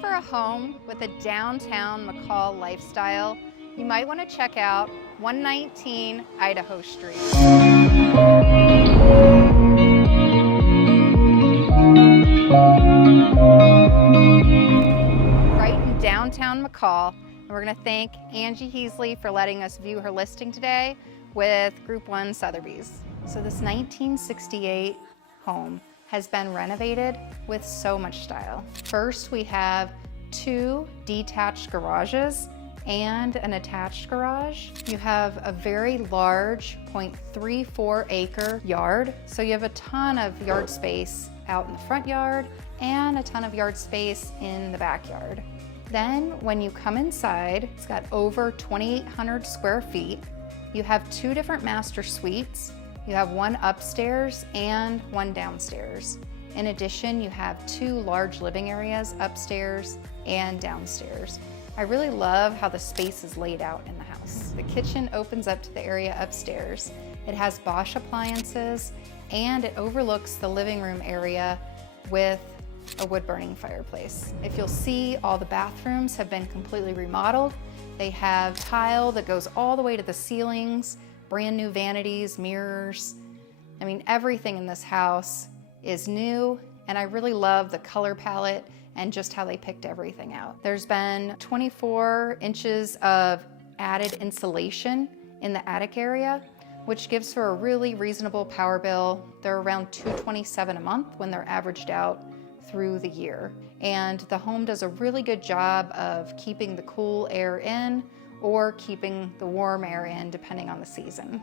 for a home with a downtown McCall lifestyle, you might want to check out 119 Idaho Street. Right in downtown McCall, and we're going to thank Angie Heasley for letting us view her listing today with Group 1 Sotheby's. So this 1968 home has been renovated with so much style. First, we have 2 detached garages and an attached garage. You have a very large 0.34 acre yard. So you have a ton of yard space out in the front yard and a ton of yard space in the backyard. Then when you come inside, it's got over 2,800 square feet. You have 2 different master suites. You have 1 upstairs and 1 downstairs. In addition, you have 2 large living areas upstairs and downstairs. I really love how the space is laid out in the house. The kitchen opens up to the area upstairs. It has Bosch appliances and it overlooks the living room area with a wood-burning fireplace. If you'll see, all the bathrooms have been completely remodeled. They have tile that goes all the way to the ceilings, brand new vanities, mirrors. I mean, everything in this house is new, and I really love the color palette and just how they picked everything out. There's been 24 inches of added insulation in the attic area, which gives her a really reasonable power bill. They're around $227 a month when they're averaged out through the year. And the home does a really good job of keeping the cool air in or keeping the warm air in, depending on the season.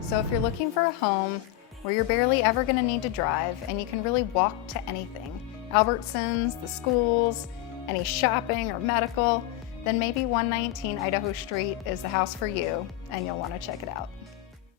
So if you're looking for a home where you're barely ever gonna need to drive and you can really walk to anything, Albertsons, the schools, any shopping or medical, then maybe 119 Idaho Street is the house for you and you'll wanna check it out.